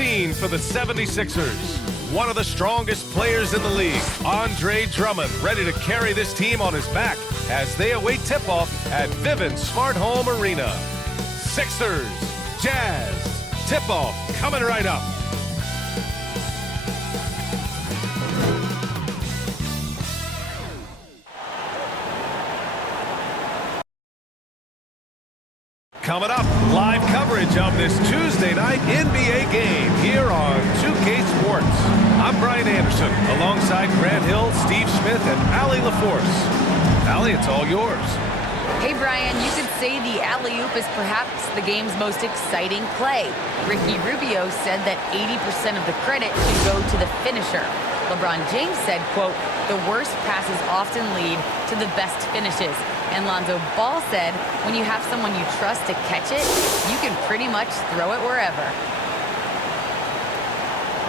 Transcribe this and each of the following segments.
scene for the 76ers. One of the strongest players in the league, Andre Drummond, ready to carry this team on his back as they await tip-off at Vivint Smart Home Arena. Sixers, Jazz, tip-off coming right up. Coming up, live coverage of this Tuesday night NBA game here on 2K Sports. I'm Brian Anderson, alongside Grant Hill, Steve Smith, and Allie LaForce. Allie, it's all yours. Hey, Brian, you could say the alley-oop is perhaps the game's most exciting play. Ricky Rubio said that 80% of the credit should go to the finisher. LeBron James said, quote, the worst passes often lead to the best finishes. And Lonzo Ball said, when you have someone you trust to catch it, you can pretty much throw it wherever.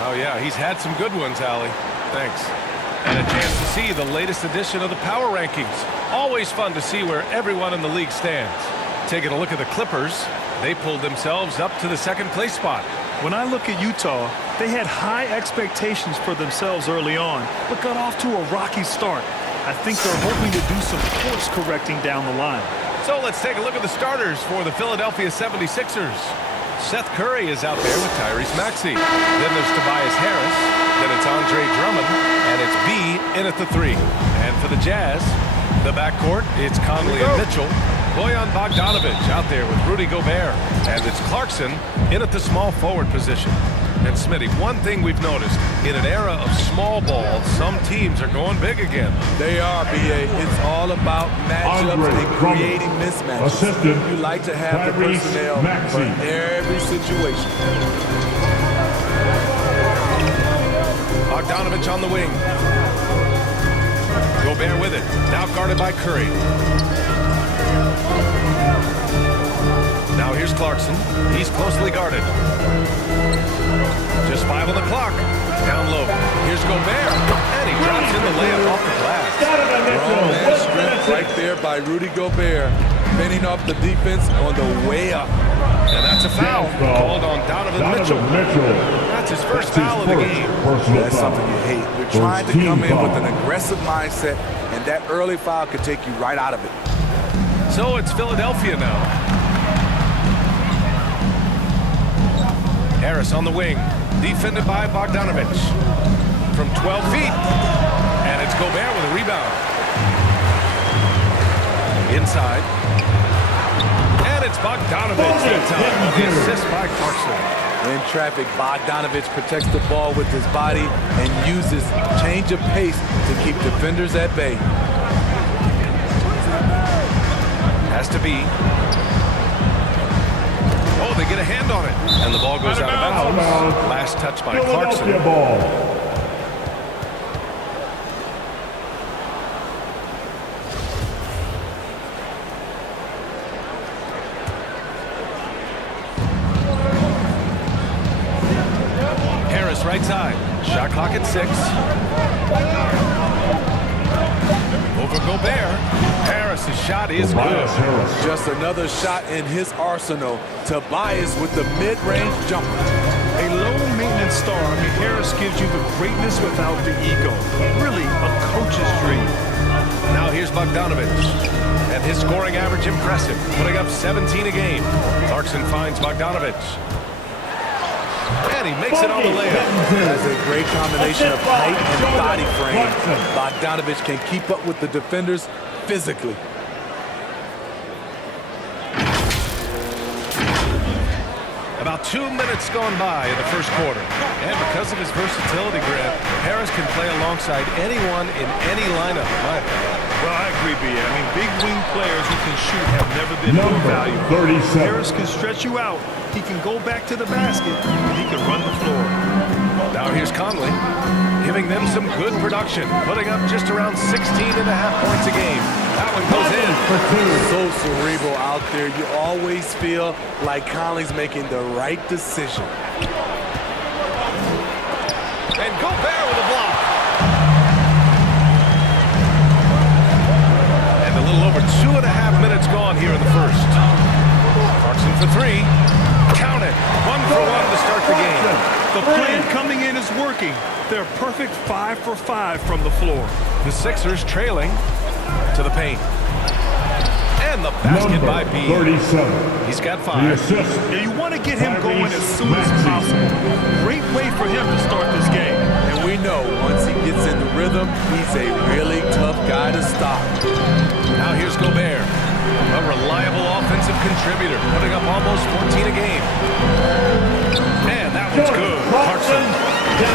Oh, yeah, he's had some good ones, Allie. Thanks. And a chance to see the latest edition of the Power Rankings. Always fun to see where everyone in the league stands. Taking a look at the Clippers, they pulled themselves up to the second-place spot. When I look at Utah, they had high expectations for themselves early on, but got off to a rocky start. I think they're hoping to do some course correcting down the line. So let's take a look at the starters for the Philadelphia 76ers. Seth Curry is out there with Tyrese Maxey. Then there's Tobias Harris. Then it's Andre Drummond. And it's B in at the 3. And for the Jazz, the backcourt, it's Conley and Mitchell. Bojan Bogdanovic out there with Rudy Gobert. And it's Clarkson in at the small forward position. And Smitty, one thing we've noticed, in an era of small ball, some teams are going big again. They are, B.A. It's all about matchups and creating mismatches. You like to have the personnel for every situation. Bogdanovic on the wing. Gobert with it. Now guarded by Curry. Now here's Clarkson. He's closely guarded. Just 5 on the clock. Down low. Here's Gobert. And he drops in the layup off the glass. Strong and strength right there by Rudy Gobert. Fending off the defense on the way up. And that's a foul called on Donovan Mitchell. That's his first foul of the game. That's something you hate. You're trying to come in with an aggressive mindset, and that early foul could take you right out of it. So it's Philadelphia now. Harris on the wing, defended by Bogdanovic. From 12 feet, and it's Gobert with a rebound. Inside. And it's Bogdanovic that time. The assist by Clarkson. In traffic, Bogdanovic protects the ball with his body and uses change of pace to keep defenders at bay. Has to be. Oh, they get a hand on it. And the ball goes out of bounds. Last touch by Clarkson. Harris right side. Shot clock at 6. Over Gobert. Harris's shot is good. Just another shot in his arsenal. Tobias with the mid-range jumper. A low-maintenance star, Harris gives you the greatness without the ego. Really, a coach's dream. Now here's Bogdanovic. And his scoring average impressive, putting up 17 a game. Clarkson finds Bogdanovic. And he makes it on the layup. That's a great combination of height and body frame. Bogdanovic can keep up with the defenders physically. About 2 minutes gone by in the first quarter. And because of his versatility, Grant, Harris can play alongside anyone in any lineup, in my opinion. Well, I agree, B.A. Big wing players who can shoot have never been more valuable. Harris can stretch you out. He can go back to the basket, and he can run the floor. Now here's Conley, giving them some good production, putting up just around 16.5 points a game. That one goes in for 2. So cerebral out there. You always feel like Conley's making the right decision. And Gobert with a block. And a little over 2.5 minutes gone here in the first. Clarkson for 3. Count it. 1 for 1 to start the game. The plan coming in is working. They're perfect 5 for 5 from the floor. The Sixers trailing to the paint. And the basket by B. 37. He's got The 5. assist. And you want to get him going as soon as Maxey. possible. Great way for him to start this game. And we know once he gets in the rhythm, he's a really tough guy to stop. Now here's Gobert, a reliable offensive contributor, putting up almost 14 a game. And that one's good. Clarkson.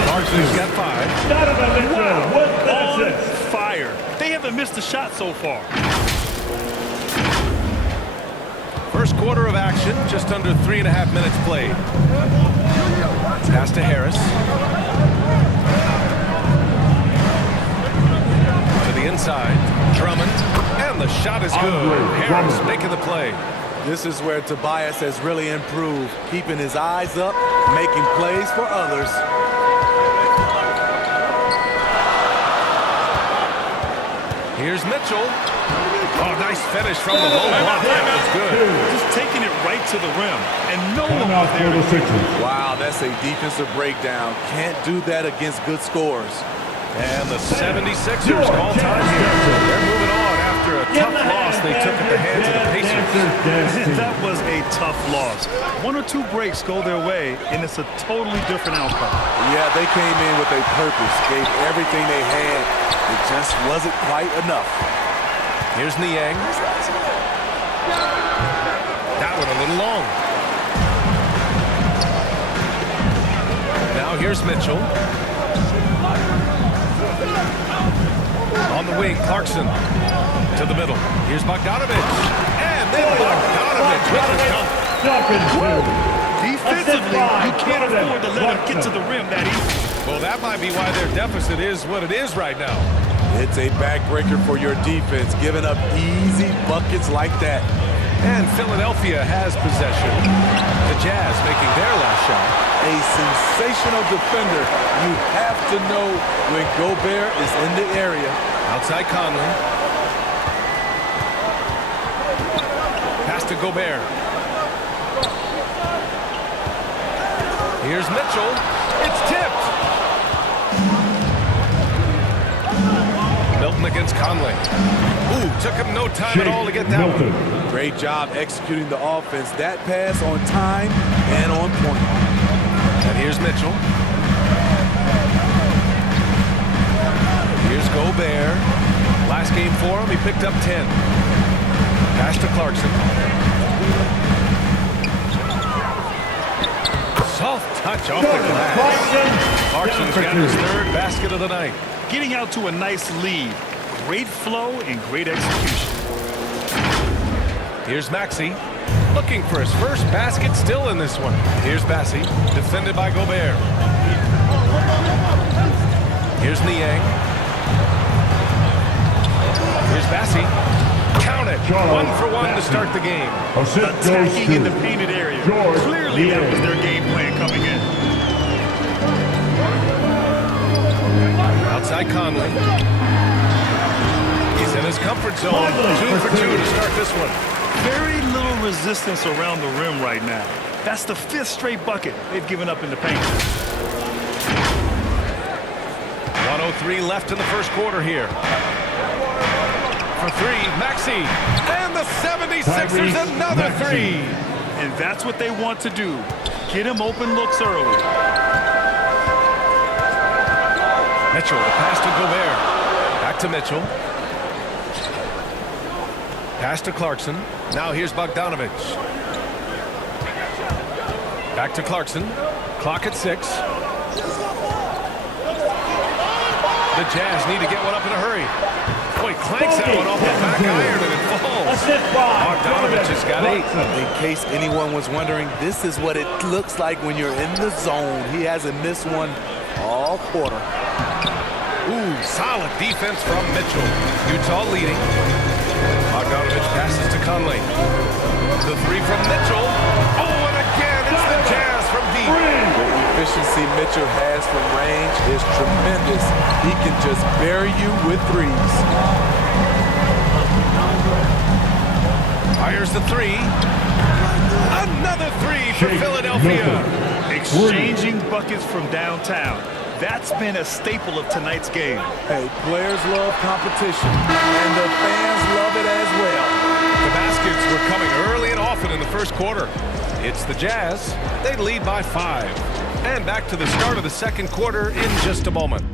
Clarkson's got 5. Donovan Mitchell with the On assist. fire. They haven't missed a shot so far. First quarter of action, just under 3.5 minutes played. Pass to Harris. To the inside, Drummond. And the shot is good. Andre Harris Drummond. making the play. This is where Tobias has really improved, keeping his eyes up, making plays for others. Here's Mitchell. Oh, nice finish from the low block. That was good. Just taking it right to the rim. And no one Timeout was for there the to Sixers. Wow, that's a defensive breakdown. Can't do that against good scores. And the 76ers call time here. They're moving on after a tough loss they took at the hands of the Pacers. That was a tough loss. 1 or 2 breaks go their way, and it's a totally different outcome. Yeah, they came in with a purpose, gave everything they had. It just wasn't quite enough. Here's Niang. That one a little long. Now here's Mitchell. On the wing, Clarkson to the middle. Here's Bogdanovich. And then Bogdanovich with the dunk. Defensively, you can't afford to let him get to the rim that easy. Well, that might be why their deficit is what it is right now. It's a backbreaker for your defense, giving up easy buckets like that. And Philadelphia has possession. The Jazz making their last shot. A sensational defender. You have to know when Gobert is in the area. Outside Conley. Pass to Gobert. Here's Mitchell. It's tipped. Milton against Conley. Ooh, took him no time at all to get that Milton. one. Great job executing the offense. That pass on time and on point. And here's Mitchell. Here's Gobert. Last game for him, he picked up 10. Pass to Clarkson. Soft touch off the glass. Clarkson's got his 3rd basket of the night. Getting out to a nice lead. Great flow and great execution. Here's Maxey. Looking for his first basket still in this one. Here's Bassi, defended by Gobert. Here's Niang. Here's Bassi. Count it. 1 for 1 to start the game. Attacking in the painted area. George Clearly, that Niang. was their game plan coming in. Outside Conley. He's in his comfort zone. 2 for 2 to start this one. Very little resistance around the rim right now. That's the 5th straight bucket they've given up in the paint. 1:03 left in the first quarter here. For 3, Maxey. And the 76ers another 3. And that's what they want to do. Get him open looks early. Mitchell, the pass to Gobert. Back to Mitchell. Pass to Clarkson. Now here's Bogdanovich. Back to Clarkson. Clock at 6. The Jazz need to get one up in a hurry. Boy, clanks that one off the back iron and it falls. Bogdanovich has got 8. In case anyone was wondering, this is what it looks like when you're in the zone. He hasn't missed one all quarter. Ooh, solid defense from Mitchell. Utah leading. Bogdanovich passes to Conley. The 3 from Mitchell. Oh, and again, it's the Jazz from deep. The efficiency Mitchell has from range is tremendous. He can just bury you with threes. Fires the 3. Another 3 for Philadelphia. exchanging buckets from downtown. That's been a staple of tonight's game. Hey, players love competition, and the fans love it as well. The baskets were coming early and often in the first quarter. It's the Jazz. They lead by 5. And back to the start of the second quarter in just a moment.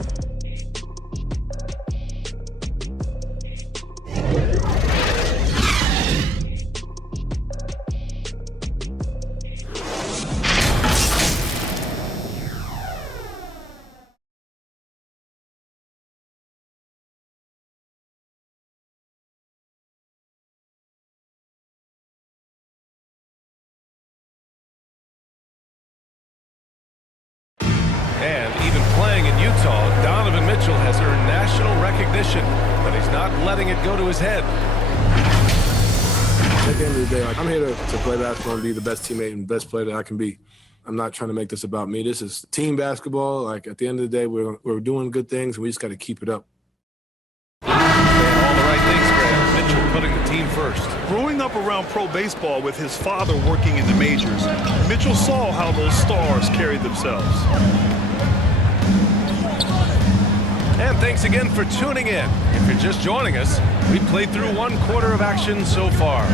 And even playing in Utah, Donovan Mitchell has earned national recognition, but he's not letting it go to his head. At the end of the day, I'm here to play basketball and be the best teammate and best player that I can be. I'm not trying to make this about me. This is team basketball. Like, at the end of the day, we're doing good things, and we just got to keep it up. Saying all the right things, Graham. Mitchell putting the team first. Growing up around pro baseball with his father working in the majors, Mitchell saw how those stars carried themselves. And thanks again for tuning in. If you're just joining us, we've played through 1 quarter of action so far.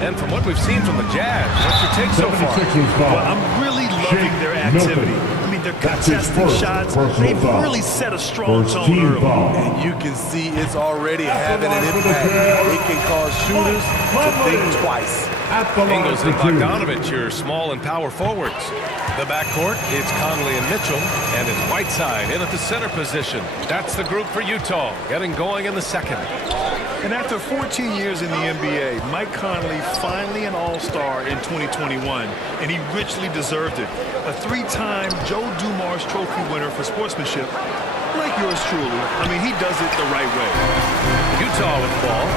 And from what we've seen from the Jazz, what's your take so far? 76ers foul. Well, I'm really loving their activity. I mean, they're That's his contesting first shots. personal They've foul. really set a strong First tone team early. foul. And you can see it's already having an impact. It can cause shooters to think twice. At the line Ingles for and two. Bogdanovich, your small and power forwards. The backcourt, it's Conley and Mitchell, and it's Whiteside in at the center position. That's the group for Utah, getting going in the second. And after 14 years in the NBA, Mike Conley finally an All-Star in 2021, and he richly deserved it. A 3-time Joe Dumars Trophy winner for sportsmanship, like yours truly. I mean, he does it the right way. Utah with the ball.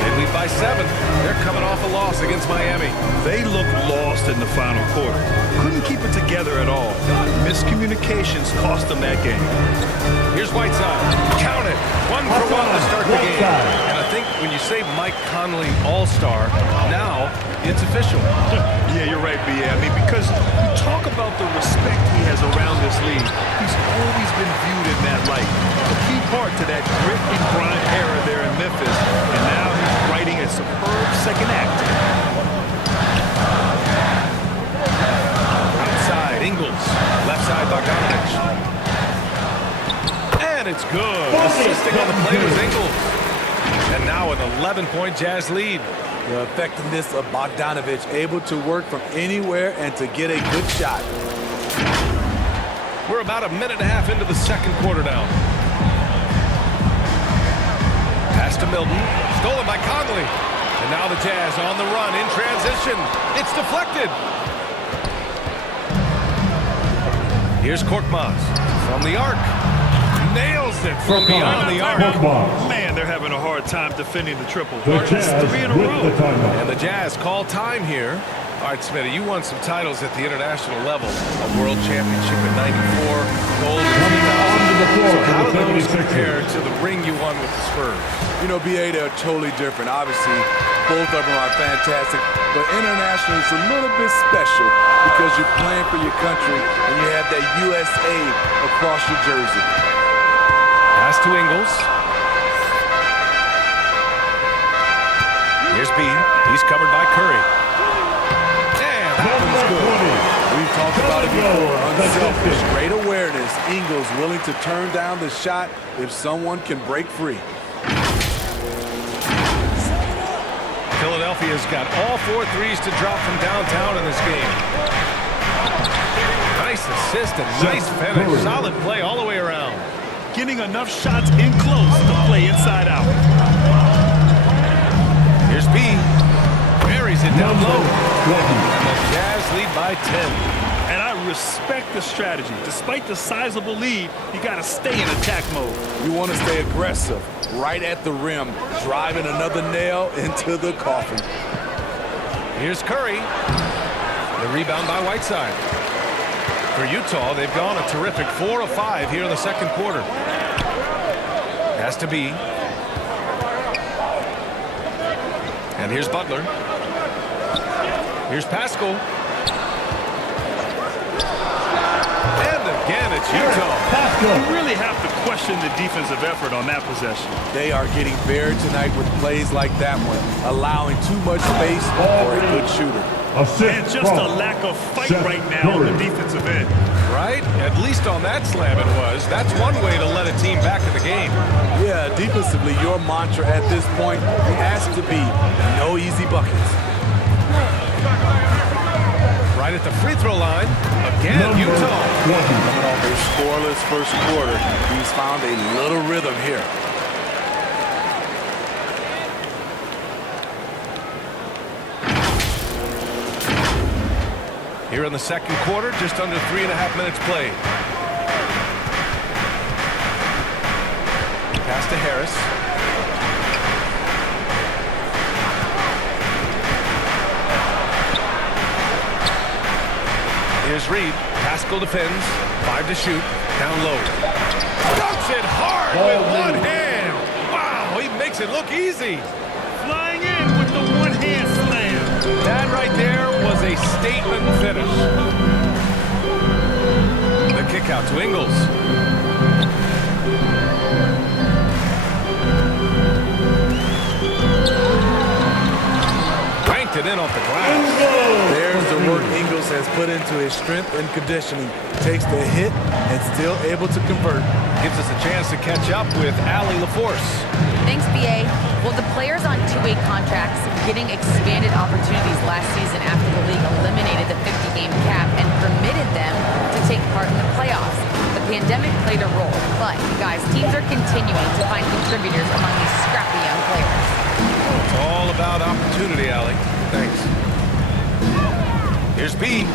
They lead by 7. They're coming off a loss against Miami. They look lost in the final quarter. Couldn't keep it together at all. Miscommunications cost them that game. Here's Whiteside. Count it. 1 for 1 to start the game. And I think when you say Mike Conley All-Star, now it's official. Yeah, you're right, B.A. I mean, because you talk about the respect he has around this league. He's always been viewed in that light. A key part to that grit and grind era there in Memphis. And now he's writing a superb second act. Outside, Ingles. Left side, Bogdanovich. And it's good. Assisting on the play was Ingles. And now an 11-point Jazz lead. The effectiveness of Bogdanovich, able to work from anywhere and to get a good shot. We're about a minute and a half into the second quarter now. Pass to Milton. Stolen by Conley. And now the Jazz on the run in transition. It's deflected. Here's Korkmaz from the arc. Nails it from beyond the arc. Man, they're having a hard time defending the triple. The That's Jazz 3 in a with row. the timeout. And the Jazz call time here. All right, Smitty, you won some titles at the international level. A world championship in '94, gold in 2000. Onto the floor So for how the do those 76ers. compare to the ring you won with the Spurs? You know, BA, they're totally different. Obviously, both of them are fantastic, but internationally, it's a little bit special because you're playing for your country and you have that USA across your jersey. Pass to Ingles. Here's B. He's covered by Curry. And that one's good. We've talked about it before. Unselfish, great awareness. Ingles willing to turn down the shot if someone can break free. Philadelphia's got all 4 threes to drop from downtown in this game. Nice assist and nice finish. Solid play all the way around. Getting enough shots in close to play inside out. Here's B. Buries it down low. Number And the Jazz lead by 10. And I respect the strategy. Despite the sizable lead, you got to stay in attack mode. You want to stay aggressive, right at the rim, driving another nail into the coffin. Here's Curry. The rebound by Whiteside. For Utah, they've gone a terrific 4 of 5 here in the second quarter. Has to be. And here's Butler. Here's Pascal. You really have to question the defensive effort on that possession. They are getting buried tonight with plays like that one, allowing too much space for a good shooter. And just a lack of fight right now on the defensive end. Right? At least on that slam it was. That's one way to let a team back in the game. Yeah, defensively, your mantra at this point has to be no easy buckets. Right at the free throw line. Again, Utah. Coming off a scoreless first quarter, he's found a little rhythm here. Here in the second quarter, just under 3.5 minutes played. Pass to Harris. Here's Reed. Pascal defends. 5 to shoot. Down low. Dunks it hard with one hand. Wow, he makes it look easy. Flying in with the one-hand slam. That right there was a statement finish. The kick out to Ingles. Banked it in off the glass. There's the work Ingles has put into his strength and conditioning. Takes the hit and still able to convert. Gives us a chance to catch up with Allie LaForce. Thanks, BA. Well, the players on two-way contracts getting expanded opportunities last season after the league eliminated the 50-game cap and permitted them to take part in the playoffs. The pandemic played a role, but, guys, teams are continuing to find contributors among these scrappy young players. It's all about opportunity, Allie. Thanks. Here's B.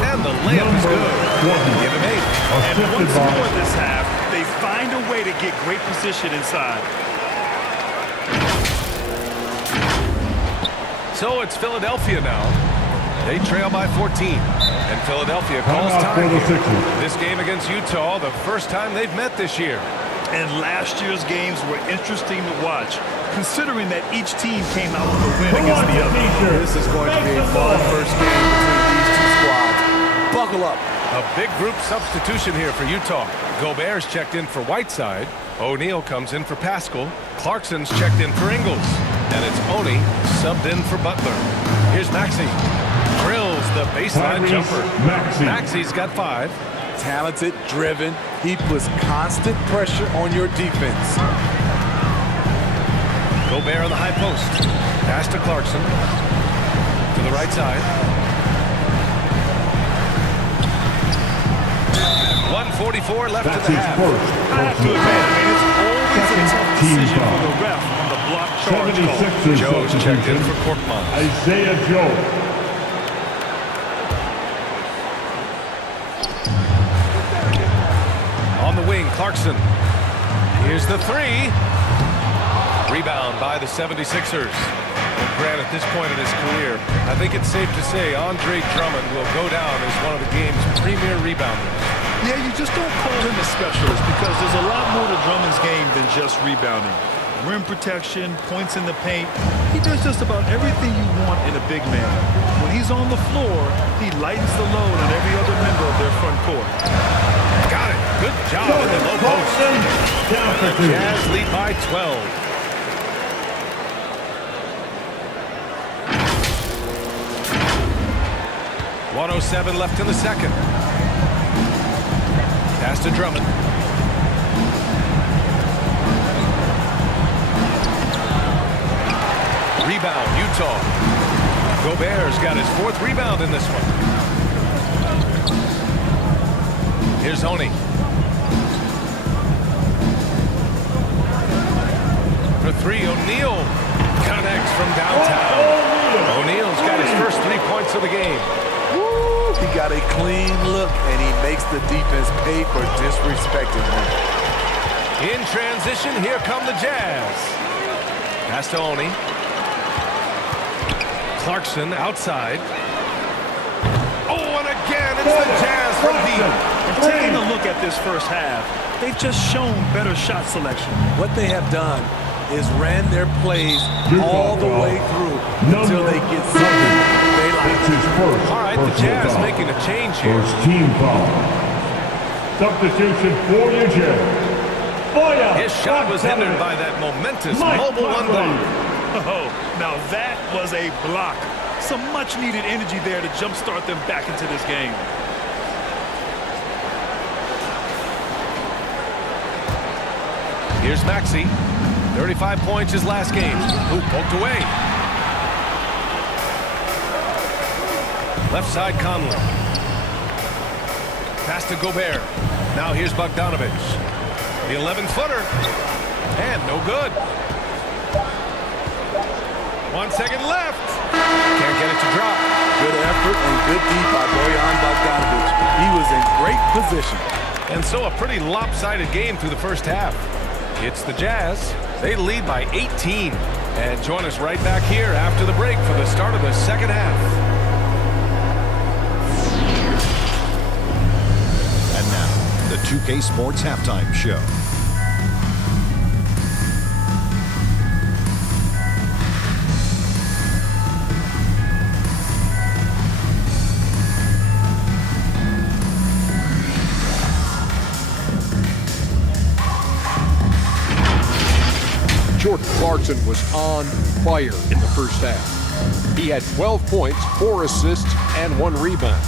And the layup is good. Give him 8. And once more this half, they find a way to get great position inside. So it's Philadelphia now. They trail by 14. And Philadelphia calls time here. This game against Utah, the first time they've met this year. And last year's games were interesting to watch, considering that each team came out with a win against the other. This is going to be a fun first game between these two squads. Buckle up. A big group substitution here for Utah. Gobert's checked in for Whiteside. O'Neal comes in for Pascal. Clarkson's checked in for Ingles. And it's Oni subbed in for Butler. Here's Maxey. Drills the baseline jumper. Maxey's got 5. Talented, driven. He puts constant pressure on your defense. Gobert on the high post. Pass to Clarkson. To the right side. 1:44 left in the half. I have to admit, it's always a tough decision for the ref on the block charge call. Joe's checked in for Korkmaz. Isaiah Joe. On the wing, Clarkson. Here's the 3. Rebound by the 76ers. Well, Grant, at this point in his career, I think it's safe to say Andre Drummond will go down as one of the game's premier rebounders. Yeah, you just don't call him a specialist because there's a lot more to Drummond's game than just rebounding. Rim protection, points in the paint. He does just about everything you want in a big man. When he's on the floor, he lightens the load on every other member of their front court. Got it. Good job in the low post. The Jazz lead by 12. .107 left in the second. Pass to Drummond. Rebound, Utah. Gobert's got his 4th rebound in this one. Here's Oni. For 3, O'Neal connects from downtown. O'Neal's got his first 3 points of the game. Woo, he got a clean look, and he makes the defense pay for disrespecting him. In transition, here come the Jazz. Pass to Oni. Clarkson outside. Oh, and again, it's the Jazz from deep. And taking a look at this first half, they've just shown better shot selection. What they have done is ran their plays all the way through until they get something they like. All right, the Jazz making a change here. First team foul. Substitution for New Jersey. His shot was hindered by that momentous mobile one block. Oh, now that was a block. Some much-needed energy there to jumpstart them back into this game. Here's Maxey. 35 points his last game. Ooh, poked away. Left side Conley. Pass to Gobert. Now here's Bogdanovich. The 11-footer. And no good. 1 second left. Can't get it to drop. Good effort and good D by Bojan Bogdanovich. He was in great position. And so a pretty lopsided game through the first half. It's the Jazz. They lead by 18. And join us right back here after the break for the start of the second half. And now, the 2K Sports Halftime Show. Jordan Clarkson was on fire in the first half. He had 12 points, 4 assists, and 1 rebound.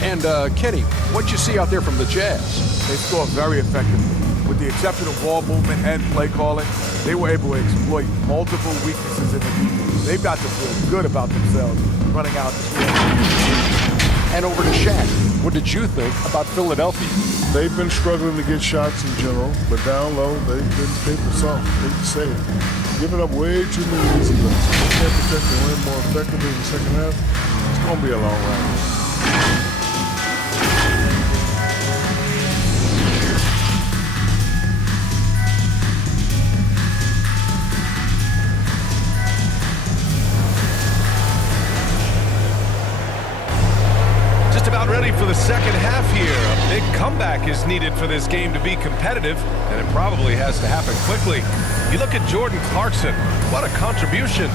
And Kenny, what'd you see out there from the Jazz? They scored very effectively. With the exception of ball movement and play calling, they were able to exploit multiple weaknesses in the defense. They've got to feel good about themselves running out the field. And over to Shaq. What did you think about Philadelphia? They've been struggling to get shots in general, but down low, they've been paper soft. Hate to say it. Giving up way too many easy looks. They can't protect the rim more effectively in the second half. It's going to be a long ride. About ready for the second half here. A big comeback is needed for this game to be competitive, and it probably has to happen quickly. You look at Jordan Clarkson. What a contribution.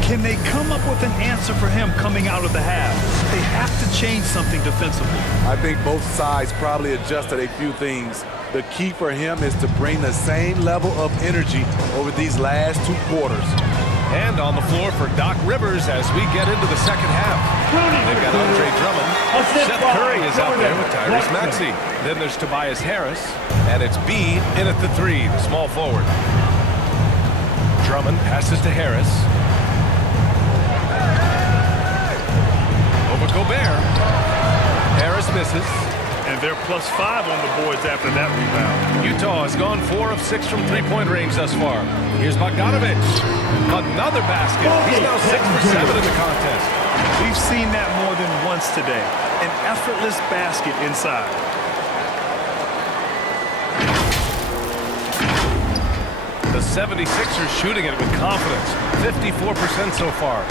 Can they come up with an answer for him coming out of the half? They have to change something defensively. I think both sides probably adjusted a few things. The key for him is to bring the same level of energy over these last 2 quarters. And on the floor for Doc Rivers as we get into the second half. They've got Andre Drummond. Seth Curry is out there with Tyrese Maxey. Then there's Tobias Harris. And it's B in at the 3, the small forward. Drummond passes to Harris. Over Gobert. Harris misses. And they're +5 on the boards after that rebound. Utah has gone 4 of 6 from three-point range thus far. Here's Bogdanovich. Another basket. He's now 6 for 7 in the contest. We've seen that more than once today. An effortless basket inside. The 76ers shooting it with confidence. 54% so far.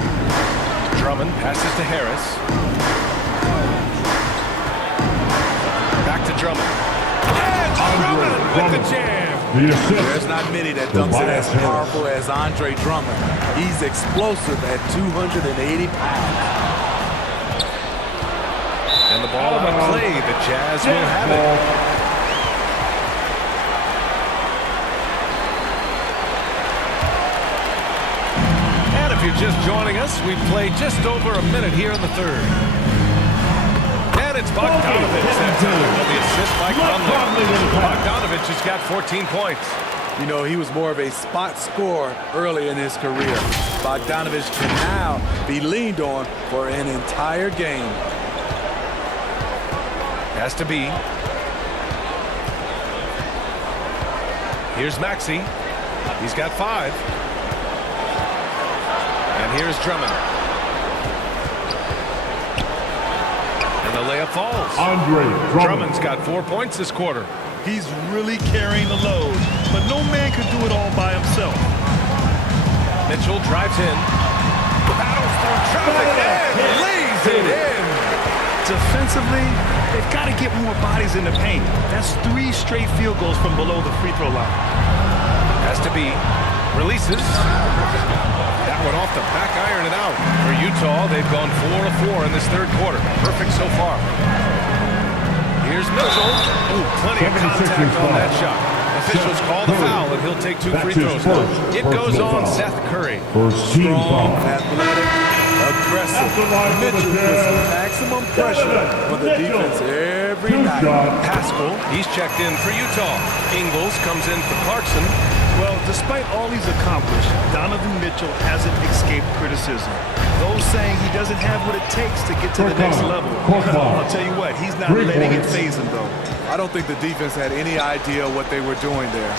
Drummond passes to Harris. Back to Drummond. And Drummond with the jam. There's not many that dunks it as powerful as Andre Drummond. He's explosive at 280 pounds. And the ball out of play. The Jazz will have it. And if you're just joining us, we've played just over a minute here in the third. And it's Bogdanovich that time with the assist by Conley. Bogdanovich has got 14 points. You know, he was more of a spot scorer early in his career. Bogdanovich can now be leaned on for an entire game. Has to be. Here's Maxey. He's got 5. And here's Drummond. And the layup falls. Andre Drummond's got 4 points this quarter. He's really carrying the load, but no man can do it all by himself. Mitchell drives in. Battles through traffic and lays it in. Defensively, they've got to get more bodies in the paint. That's 3 straight field goals from below the free throw line. Has to be. Releases. That one off the back iron and out. For Utah, they've gone 4 of 4 in this third quarter. Perfect so far. Here's Mitchell. Ooh, Plenty of contact on that shot. Officials call the foul, and he'll take 2 free throws now. It goes on Seth Curry. Strong, athletic, aggressive. Mitchell puts maximum pressure on the defense every night. Pascal, he's checked in for Utah. Ingles comes in for Clarkson. Well, despite all he's accomplished, Donovan Mitchell hasn't escaped criticism. Those saying he doesn't have what it takes to get to the next level. I'll tell you what, he's not letting it faze him, though. I don't think the defense had any idea what they were doing there.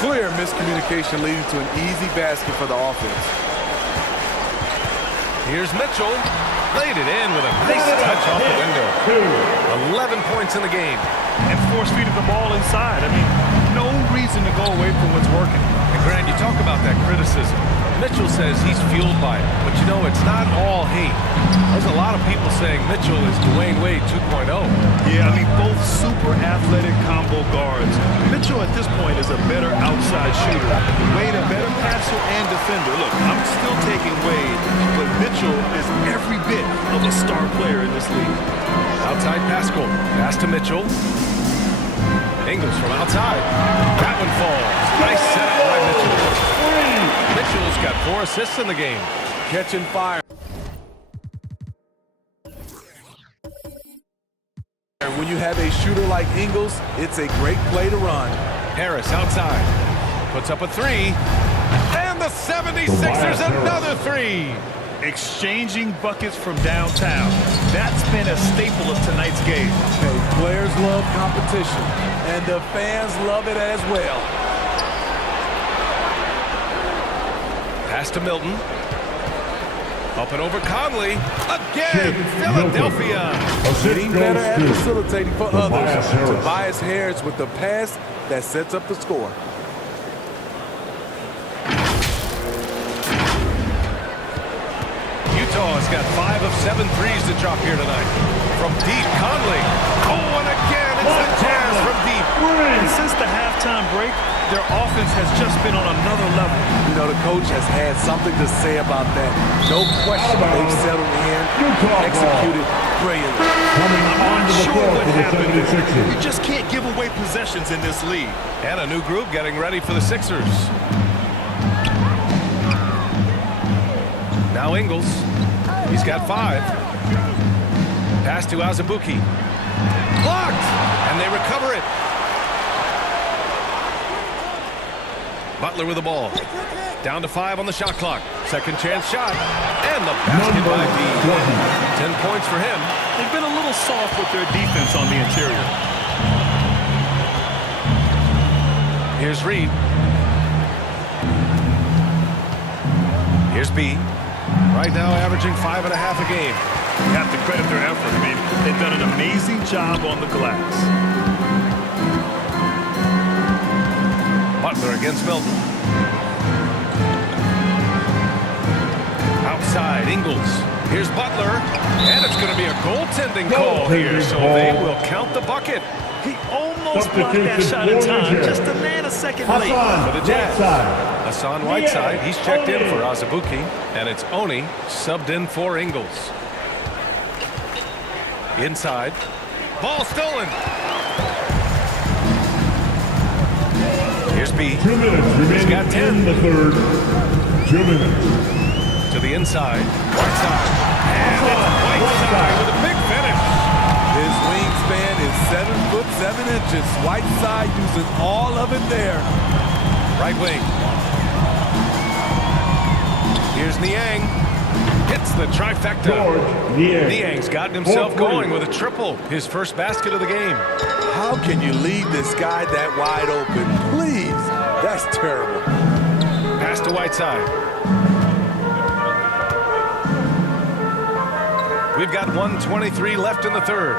Clear miscommunication leading to an easy basket for the offense. Here's Mitchell. Laid it in with a nice touch off the window. 11 points in the game. And force-feeding the ball inside. I mean, no reason to go away from what's working. And Grant, you talk about that criticism. Mitchell says he's fueled by it. But you know, it's not all hate. There's a lot of people saying Mitchell is Dwayne Wade 2.0. Yeah, I mean, both super athletic combo guards. Mitchell at this point is a better outside shooter. Wade a better passer and defender. Look, I'm still taking Wade, but Mitchell is every bit of a star player in this league. Outside Pascal. Pass to Mitchell. Ingles from outside. That one falls. Nice setup by Mitchell. Mitchell's got 4 assists in the game. Catching fire. When you have a shooter like Ingles, it's a great play to run. Harris outside. Puts up a 3. And the 76ers another 3. Exchanging buckets from downtown. That's been a staple of tonight's game. Hey, players love competition, and the fans love it as well. Pass to Milton. Up and over Conley. Again, Philadelphia. Getting better at facilitating for others. Tobias Harris with the pass that sets up the score. Utah's got 5 of 7 threes to drop here tonight. From deep, Conley. Oh, and again, it's the Jazz from deep. And since the halftime break, their offense has just been on another level. You know, the coach has had something to say about that. No question they've settled in, executed brilliantly. I'm not sure what happened there. You just can't give away possessions in this league. And a new group getting ready for the Sixers. Now Ingles. He's got 5. Pass to Azubuike. Blocked! And they recover it. Butler with the ball. Down to 5 on the shot clock. Second chance shot. And the basket by B. 10 points for him. They've been a little soft with their defense on the interior. Here's Reed. Here's B. Right now averaging 5.5 a game. You have to credit their effort. I mean, they've done an amazing job on the glass. Butler against Milton. Outside, Ingles. Here's Butler. And it's going to be a goaltending call here, so they will count the bucket. He almost blocked that shot in time, just a man a second late. For the Jazz. Hassan Whiteside, he's checked in for Azubuike, and it's Oni subbed in for Ingles. Inside. Ball stolen. Here's B. 2 minutes remaining. He's got 10. In the third. 2 minutes. To the inside. Whiteside. And it's Whiteside with a big finish. His wingspan is 7'7". Whiteside using all of it there. Right wing. Here's Niang. Hits the trifecta. Niang's gotten himself going with a triple. His first basket of the game. How can you leave this guy that wide open? Please. That's terrible. Pass to Whiteside. We've got 1:23 left in the third.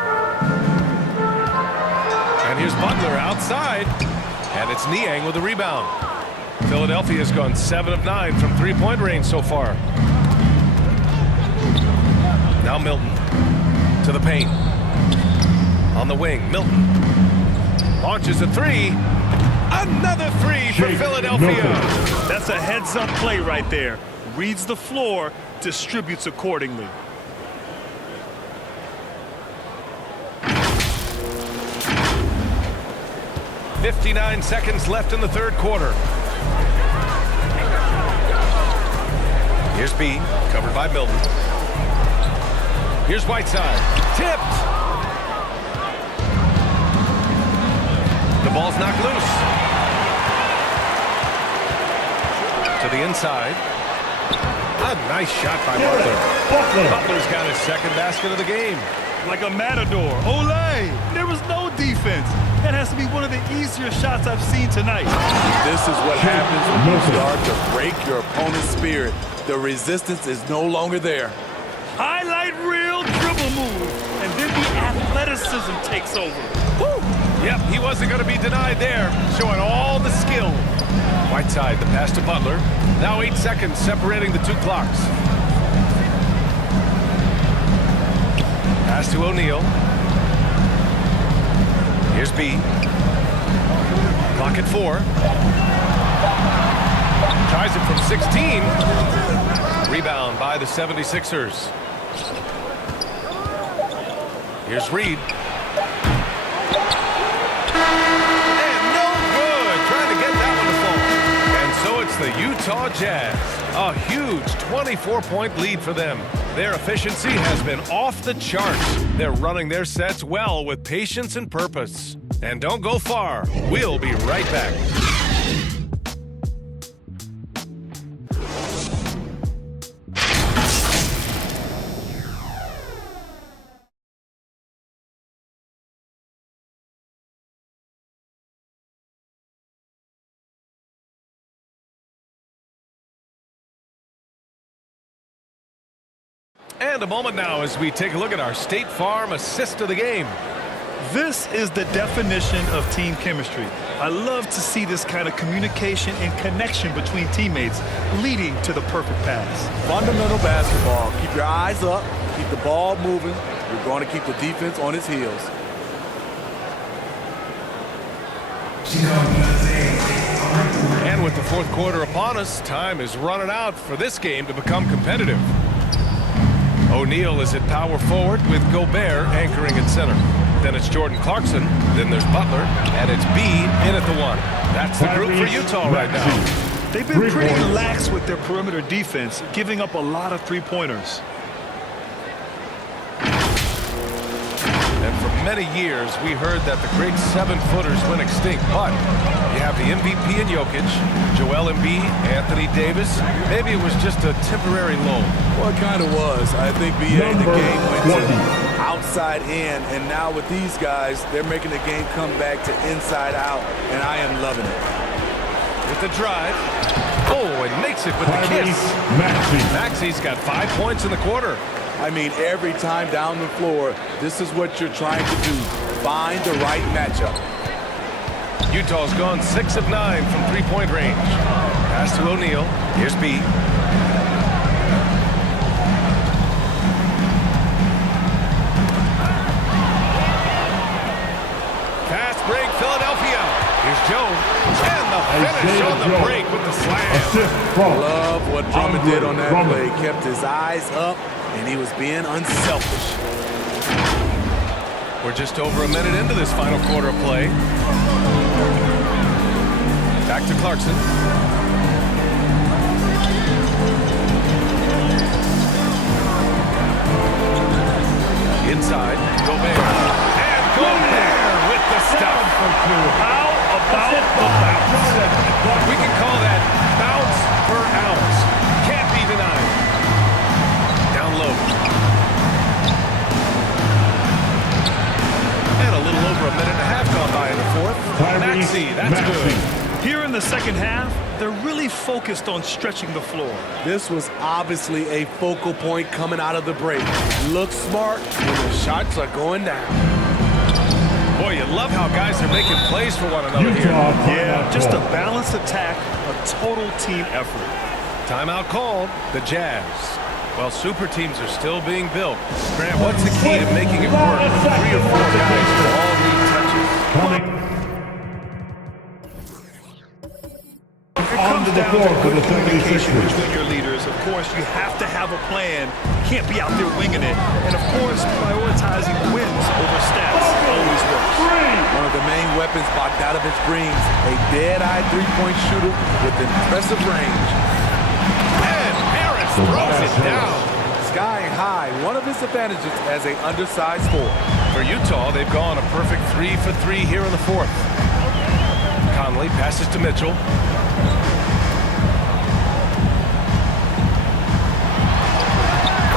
And here's Butler outside. And it's Niang with the rebound. Philadelphia has gone 7 of 9 from three-point range so far. Now Milton to the paint. On the wing, Milton launches a 3. Another 3 for Philadelphia. That's a heads-up play right there. Reads the floor, distributes accordingly. 59 seconds left in the third quarter. Here's B, covered by Milton. Here's Whiteside, tipped. The ball's knocked loose. To the inside. A nice shot by Butler. Butler's got his second basket of the game. Like a matador. Olay! There was no defense. That has to be one of the easier shots I've seen tonight. This is what happens when you start to break your opponent's spirit. The resistance is no longer there. Highlight reel dribble move. And then the athleticism takes over. Woo! Yep, he wasn't going to be denied there. Showing all the skill. Whiteside, the pass to Butler. Now 8 seconds separating the two clocks. Pass to O'Neal. Here's B. Clock at 4. Tries it from 16. Rebound by the 76ers. Here's Reed. And no good. Trying to get that one to fall. And so it's the Utah Jazz. A huge 24-point lead for them. Their efficiency has been off the charts. They're running their sets well with patience and purpose. And don't go far. We'll be right back. And a moment now as we take a look at our State Farm assist of the game. This is the definition of team chemistry. I love to see this kind of communication and connection between teammates leading to the perfect pass. Fundamental basketball. Keep your eyes up. Keep the ball moving. You're going to keep the defense on its heels. And with the fourth quarter upon us, time is running out for this game to become competitive. O'Neal is at power forward with Gobert anchoring at center. Then it's Jordan Clarkson. Then there's Butler. And it's B in at the 1. That's the group for Utah right now. They've been pretty lax with their perimeter defense, giving up a lot of three-pointers. And for many years, we heard that the great 7-footers went extinct. But you have the MVP in Jokic, Joel Embiid, Anthony Davis. Maybe it was just a temporary lull. Well, it kind of was. I think the game went to outside in, and now with these guys, they're making the game come back to inside out, and I am loving it. With the drive. Oh, and makes it with the kiss. Maxi's got 5 points in the quarter. I mean, every time down the floor, this is what you're trying to do. Find the right matchup. Utah's gone 6 of 9 from three-point range. Pass to O'Neal. Here's B. Fast break, Philadelphia. Here's Joe. And the finish on the break with the slam. Love what Drummond did on that play. Kept his eyes up, and he was being unselfish. We're just over a minute into this final quarter of play. Back to Clarkson. Inside, Gobert. And Gobert with the stuff. How about the bounce? We can call that bounce per ounce. Can't be denied. Down low. And a little over a minute and a half gone by in the fourth. Maxey, that's good. Here in the second half, they're really focused on stretching the floor. This was obviously a focal point coming out of the break. Look smart when the shots are going down. Boy, you love how guys are making plays for one another here. Yeah, just a balanced attack, a total team effort. Timeout called, the Jazz. Well, super teams are still being built. Grant, what's the key to making it work? 3 or 4 guys who all need touches. Comes down to good communication between your leaders. Of course, you have to have a plan. You can't be out there winging it. And of course, prioritizing wins over stats always works. One of the main weapons Bogdanovich brings. A dead-eye three-point shooter with impressive range. And Harris throws it down. Skying high, one of his advantages as an undersized forward. For Utah, they've gone a perfect 3 for 3 here in the fourth. Conley passes to Mitchell.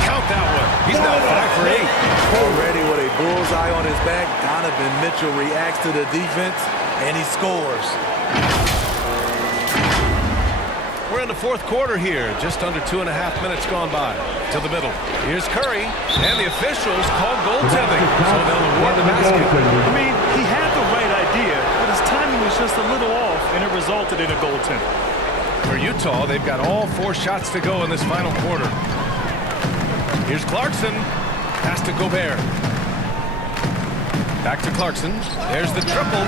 Count that one. He's now 5 for 8. Already with a bullseye on his back, Donovan Mitchell reacts to the defense, and he scores. We're in the fourth quarter here. Just under 2.5 minutes gone by. To the middle. Here's Curry, and the officials call goaltending, so they'll award the basket. I mean, he had the right idea, but his timing was just a little off, and it resulted in a goaltender. For Utah, they've got all 4 shots to go in this final quarter. Here's Clarkson. Pass to Gobert. Back to Clarkson. There's the triple.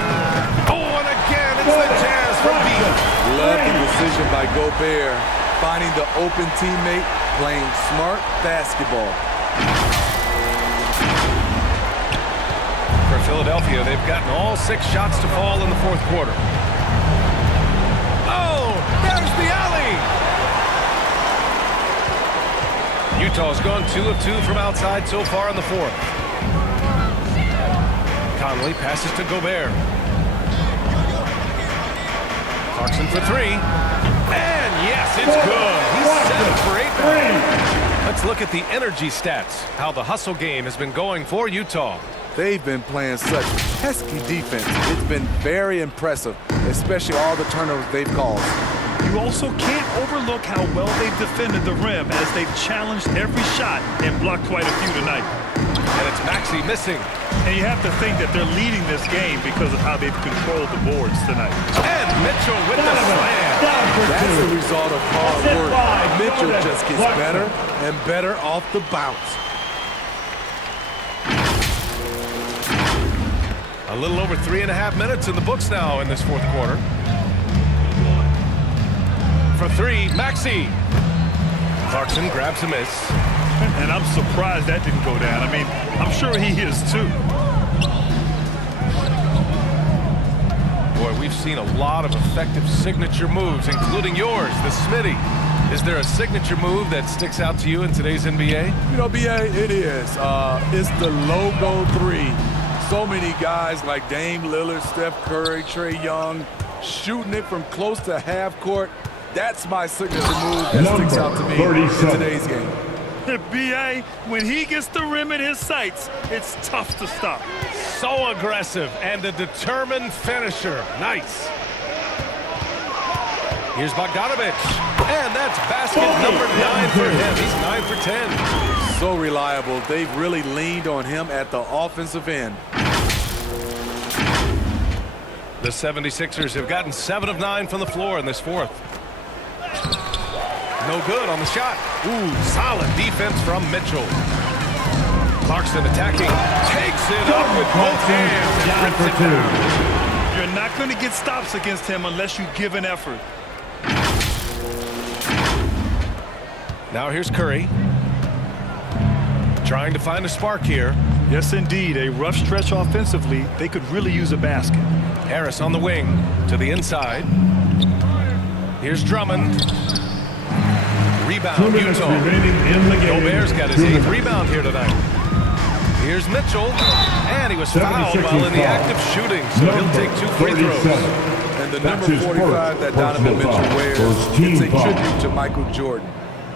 Oh, and again, it's the Jazz from deep. Love the decision by Gobert, finding the open teammate, playing smart basketball. For Philadelphia, they've gotten all 6 shots to fall in the fourth quarter. Oh, there's the alley. Utah's gone 2 of 2 from outside so far in the fourth. Conley passes to Gobert. Clarkson for 3. And yes, it's good. He's 7 for 8 now. Let's look at the energy stats, how the hustle game has been going for Utah. They've been playing such pesky defense. It's been very impressive, especially all the turnovers they've caused. You also can't overlook how well they've defended the rim as they've challenged every shot and blocked quite a few tonight. And it's Maxey missing. And you have to think that they're leading this game because of how they've controlled the boards tonight. And Mitchell with the slam. That's the result of hard work. Mitchell just gets better and better off the bounce. A little over 3.5 minutes in the books now in this fourth quarter. For 3, Maxey. Clarkson grabs a miss. And I'm surprised that didn't go down. I mean, I'm sure he is too. Boy, we've seen a lot of effective signature moves, including yours, the Smitty. Is there a signature move that sticks out to you in today's NBA? You know, BA, it is. It's the logo 3. So many guys like Dame Lillard, Steph Curry, Trae Young, shooting it from close to half court. That's my signature move that sticks out to me in today's game. B.A., when he gets the rim in his sights, it's tough to stop. So aggressive and a determined finisher. Nice. Here's Bogdanovich. And that's basket number 9 for him. He's 9 for 10. So reliable. They've really leaned on him at the offensive end. The 76ers have gotten 7 of 9 from the floor in this fourth. No good on the shot. Ooh, solid defense from Mitchell. Clarkson attacking. Takes it up with both hands and rips it down. You're not going to get stops against him unless you give an effort. Now here's Curry. Trying to find a spark here. Yes, indeed. A rough stretch offensively. They could really use a basket. Harris on the wing to the inside. Here's Drummond. Rebound, Utah. Gobert's got his 8th rebound here tonight. Here's Mitchell. And he was fouled while in the act of shooting, so he'll take 2 free throws. And the number 45 that Donovan Mitchell wears, it's a tribute to Michael Jordan.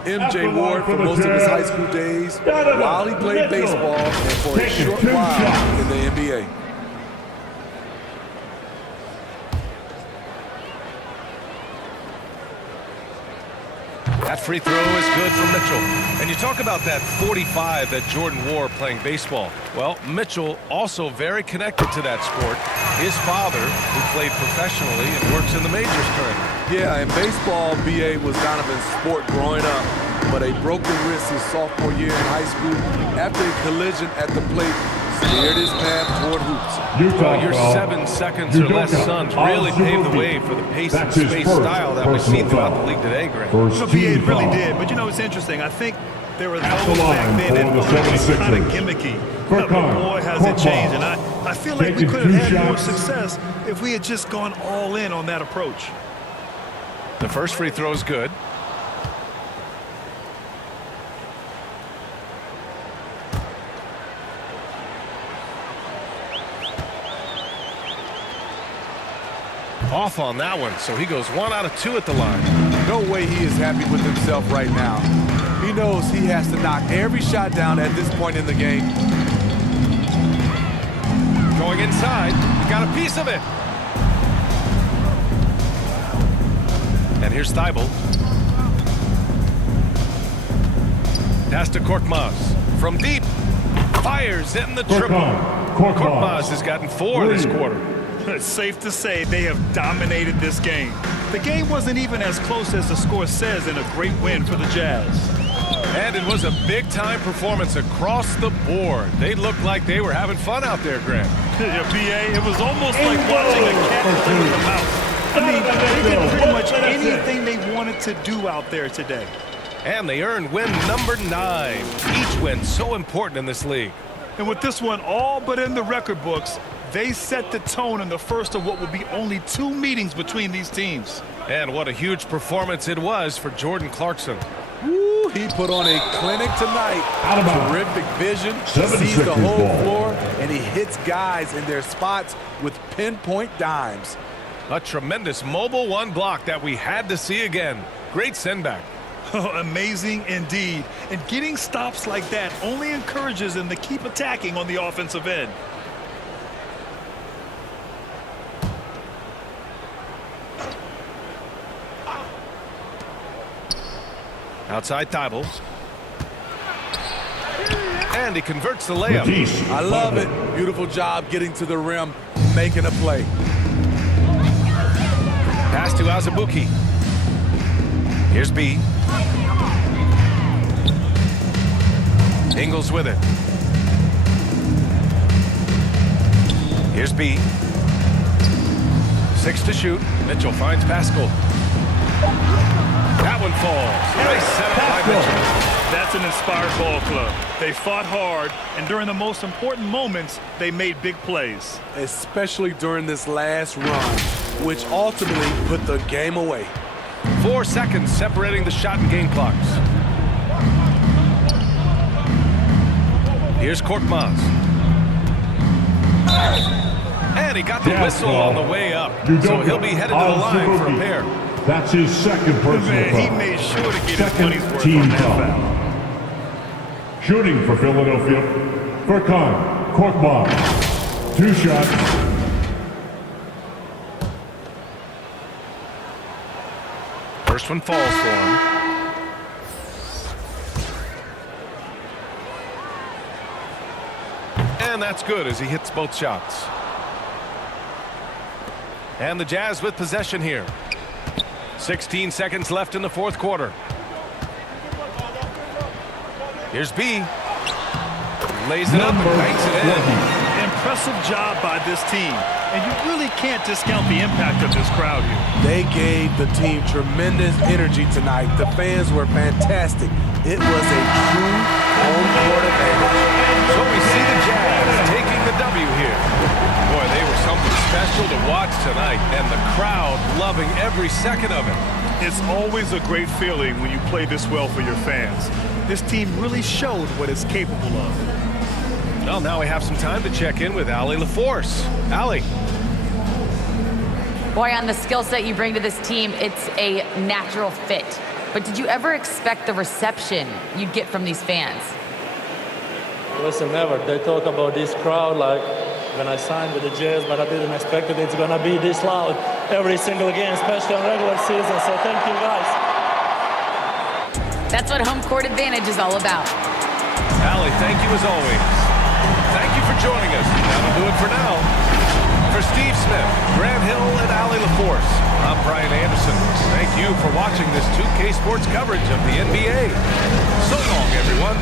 MJ wore it for most of his high school days while he played baseball and for a short while in the NBA. That free throw is good for Mitchell. And you talk about that 45 that Jordan wore playing baseball. Well, Mitchell also very connected to that sport. His father, who played professionally and works in the majors currently. Yeah, and baseball, BA, was Donovan's sport growing up, but a broken wrist his sophomore year in high school after a collision at the plate steered his path toward hoops. Well, your 7 seconds or less Suns really paved the way for the pace and space style that we see throughout the league today, Grant. So BA really did, but you know, it's interesting. I think there were those back then that were kind of gimmicky. But boy, has it changed, and I I feel like we could have had more success if we had just gone all in on that approach. The first free throw is good. Off on that one, so he goes 1 out of 2 at the line. No way he is happy with himself right now. He knows he has to knock every shot down at this point in the game. Going inside, he got a piece of it. And here's Thibault. Pass to Korkmaz. From deep. Fires in the triple. Korkmaz has gotten 4 this quarter. It's safe to say they have dominated this game. The game wasn't even as close as the score says in a great win for the Jazz. And it was a big-time performance across the board. They looked like they were having fun out there, Grant. Yeah, B.A., it was almost like watching a cat play with a mouse. I mean, they did pretty much anything they wanted to do out there today. And they earned win number 9. Each win so important in this league. And with this one all but in the record books, they set the tone in the first of what will be only 2 meetings between these teams. And what a huge performance it was for Jordan Clarkson. Woo, he put on a clinic tonight. Terrific vision, sees the whole floor, and he hits guys in their spots with pinpoint dimes. A tremendous mobile 1 block that we had to see again. Great send back. Oh, amazing indeed. And getting stops like that only encourages them to keep attacking on the offensive end. Outside Thibault. And he converts the layup. I love it. Beautiful job getting to the rim, making a play. Pass to Azubuike. Here's B. Ingles with it. Here's B. 6 to shoot. Mitchell finds Pascal. That one falls. Nice setup by Mitchell. That's an inspired ball club. They fought hard, and during the most important moments, they made big plays. Especially during this last run, which ultimately put the game away. 4 seconds separating the shot and game clocks. Here's Korkmaz. And he got the whistle on the way up. So he'll be headed to the line for a pair. That's his second personal foul. He made sure to get his money's worth on that foul. Shooting for Philadelphia, Furkan Korkmaz. 2 shots. First one falls for him. And that's good as he hits both shots. And the Jazz with possession here. 16 seconds left in the 4th quarter. Here's B. Lays it up and banks it in. Impressive job by this team. And you really can't discount the impact of this crowd here. They gave the team tremendous energy tonight. The fans were fantastic. It was a true home court advantage. So we see the Jazz taking the W here. Boy, they were something special to watch tonight, and the crowd loving every second of it. It's always a great feeling when you play this well for your fans. This team really showed what it's capable of. Well, now we have some time to check in with Allie LaForce. Allie. Boy, on the skill set you bring to this team, it's a natural fit. But did you ever expect the reception you'd get from these fans? Listen, never. They talk about this crowd like when I signed with the Jazz, but I didn't expect that it's going to be this loud every single game, especially on regular season. So thank you, guys. That's what home court advantage is all about. Allie, thank you as always. Thank you for joining us. That'll do it for now. For Steve Smith, Grant Hill, and Allie LaForce, I'm Brian Anderson. Thank you for watching this 2K Sports coverage of the NBA. So long, everyone.